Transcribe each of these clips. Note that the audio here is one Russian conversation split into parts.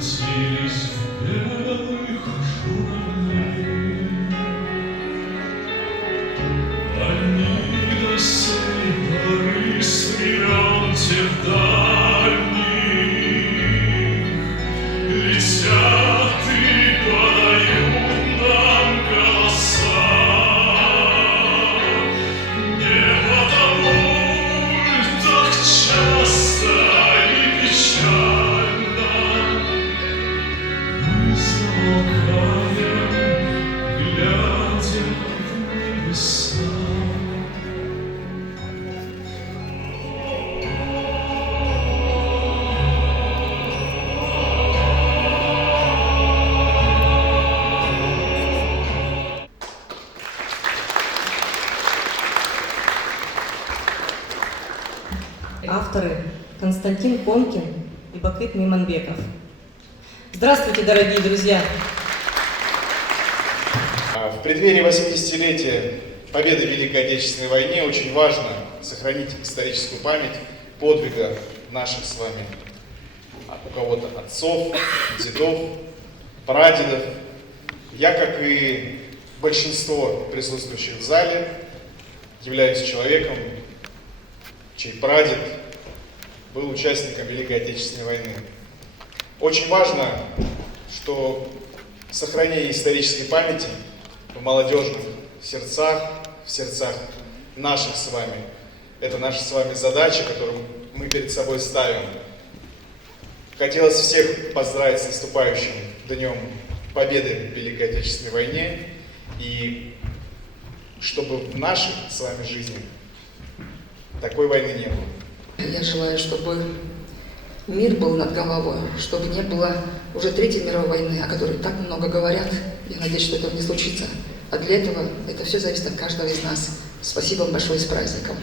превратились в белых журавлей. Они до сей поры с времен тех дальних летят и подают нам голоса. Не потому ль так часто и печально мы замолкаем, глядя в небеса. Авторы Константин Комкин и Бакыт Миманбеков. Здравствуйте, дорогие друзья! В преддверии 80-летия победы в Великой Отечественной войне очень важно сохранить историческую память подвига наших с вами, у кого-то отцов, дедов, прадедов. Я, как и большинство присутствующих в зале, являюсь человеком, чей прадед был участником Великой Отечественной войны. Очень важно, что сохранение исторической памяти в молодежных сердцах, в сердцах наших с вами, это наша с вами задача, которую мы перед собой ставим. Хотелось всех поздравить с наступающим Днем Победы в Великой Отечественной войне, и чтобы в нашей с вами жизни такой войны не было. Я желаю, чтобы мир был над головой, чтобы не было уже Третьей мировой войны, о которой так много говорят. Я надеюсь, что этого не случится. А для этого это все зависит от каждого из нас. Спасибо вам большое, с праздником.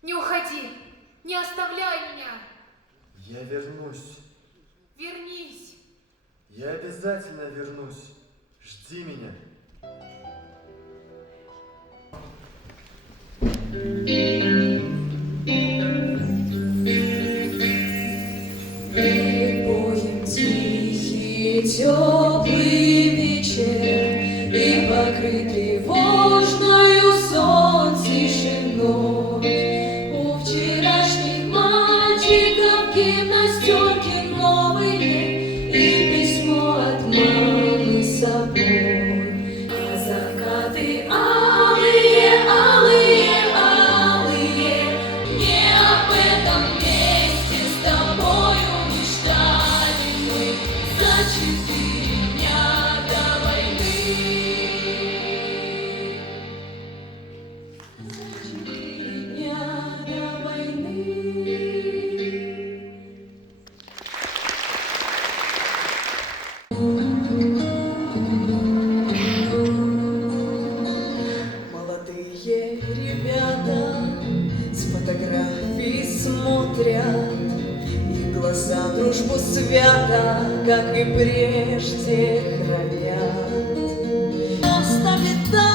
Не уходи! Не оставляй меня! Я вернусь. Вернись! Я обязательно вернусь. Жди меня. Припоем тихий, теплый вечер и покрыт тревожною сон тишиной. У вчерашних мальчиков гимнастерки новые и письмо от мамы с собой. А закаты алые, алые, алые, не об этом месте с тобою мечтали мы за 4 дня до войны. За 4 дня до войны. Молодые ребята с фотографий смотрят, их глаза дружбу свято, как и прежде, хранят. Оставит та,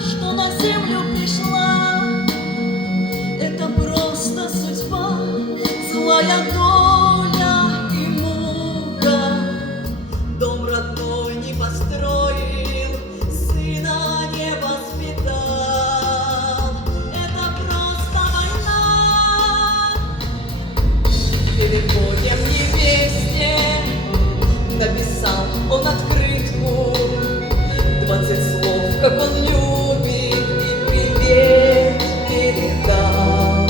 что на землю пришла, это просто судьба, злая доля и мука. Дом родной не построил, сына не воспитал. Это просто война. Переходим невесте, написал он открытку, 20 слов, как он любит, и привет передал.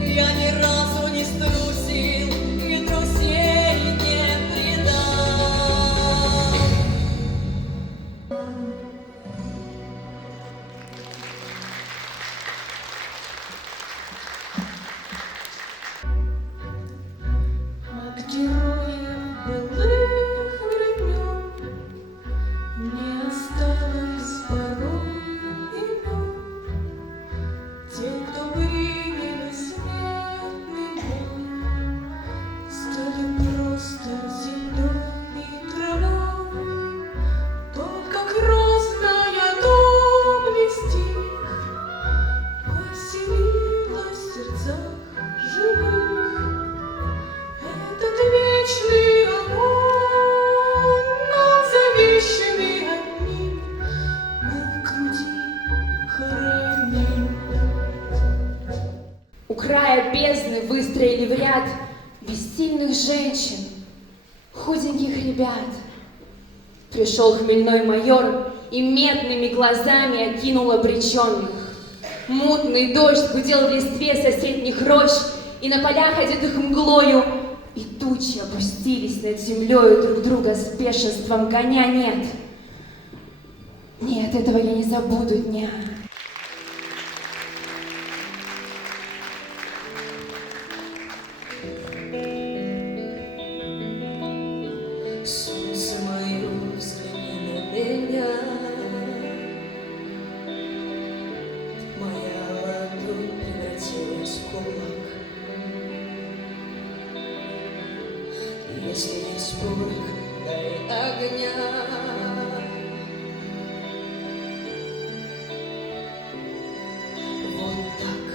Я ни разу не струсил и друзей не предал. От героев былых времен края бездны выстроили в ряд бессильных женщин, худеньких ребят. Пришел хмельной майор и медными глазами окинул обреченных. Мутный дождь гудел в листве соседних рощ, и на полях, одетых мглою, и тучи опустились над землею друг друга с бешенством коня. Нет, нет, этого я не забуду дня. Солнце мое, взгляни на меня. Моя ладонь превратилась в кулак. Если есть порох, дай огня. Вот так.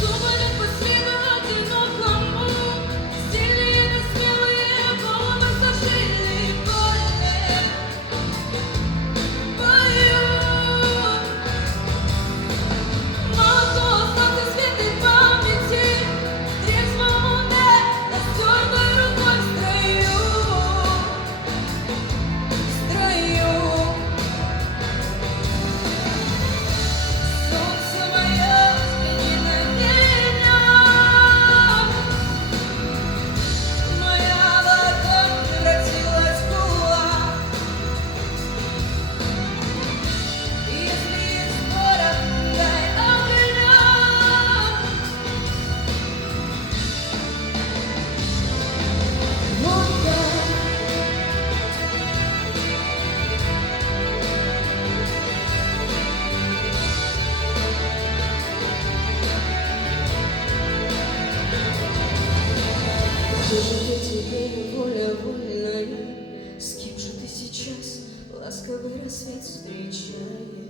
Думали по следу одинокому, сильные, но смелые, головы сложили больные, поют. Молоко остался светлой памяти, в трезвом уме, растертой рукой в строю. Солнце мое, взгляни на меня. Моя ладонь превратилась в кулак. Если есть порох, дай огня. Вот так. Где же ты теперь, воля вольная? С кем же ты сейчас ласковый рассвет встречаешь?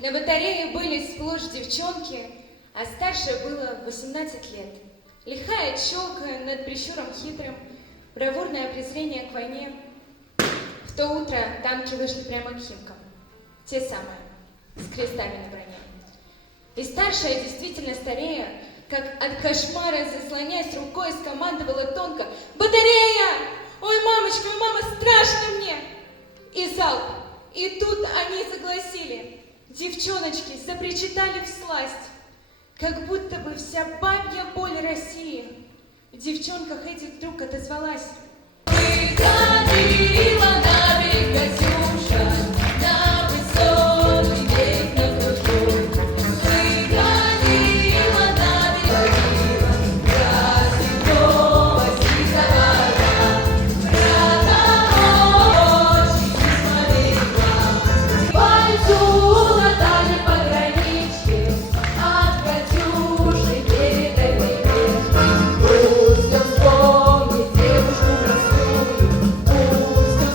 На батарее были сплошь девчонки, а старше было 18 лет. Лихая челка над прищуром хитрым, бравурное презрение к войне. В то утро танки вышли прямо к Химкам. Те самые, с крестами на броне. И старшая, действительно старея, как от кошмара заслоняясь рукой, скомандовала тонко: «Батарея! Ой, мамочка, ой, мама, страшно мне!» И залп. И тут они загласили. Девчоночки запричитали всласть, как будто бы вся бабья боль России в девчонках этих вдруг отозвалась. Выходила на берег Катюша, на высокий берег на крутой. Выходила на берег, красивого сизого, брата очень смотрела. Пойду на дальней пограничке, от Катюши передай привет. Пусть он вспомнит девушку простую, пусть он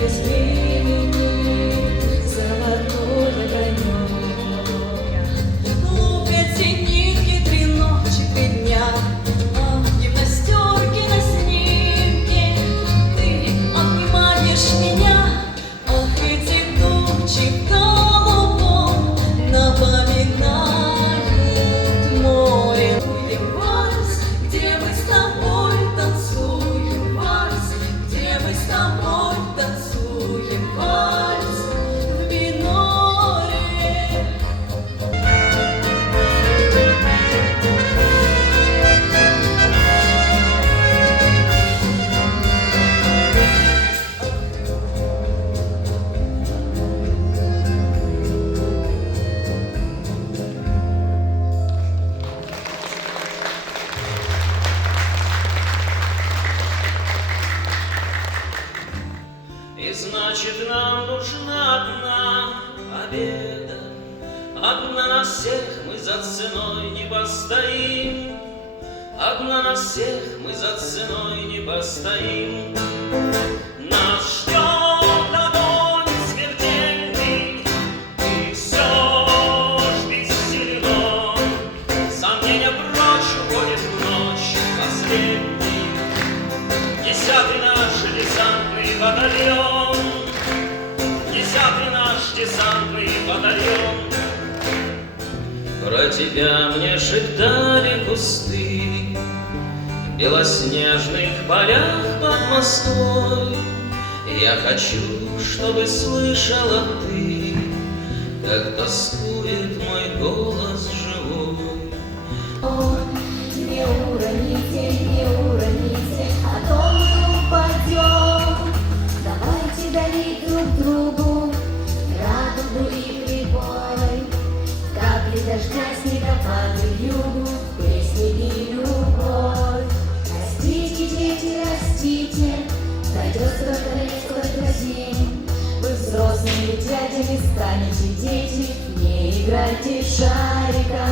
без времени золотой огонек. Лупят зенитки 3 ночи, 3 дня, а гимнастерки на снимке. Ты обнимаешь меня, ах, эти тучи голубом напоминают море. Танцуем вальс, где мы с тобой танцуем вальс, где мы с тобой танцуем вальс в миноре. И значит, нам нужна одна победа. Одна на всех, мы за ценой не постоим. Одна на всех, мы за ценой не постоим. Нас ждет огонь смертельный, и все ж бессилено. Сомнения прочь уходит в ночь последний. 10-й наш десантный батальон, 10-й наш десантный батальон. Про тебя мне шептали кусты в белоснежных полях под Москвой. Я хочу, чтобы слышала ты, как тоскует мой голос живой. О, не уроните, а то мы упадем. Давайте дарить друг другу радугу и прибой. Капли дождя, снегопады вьюгу, песни и любовь. Растите, дети, растите, пройдет сколько день. Вы взрослыми дядями станете, дети, не играйте в шарика.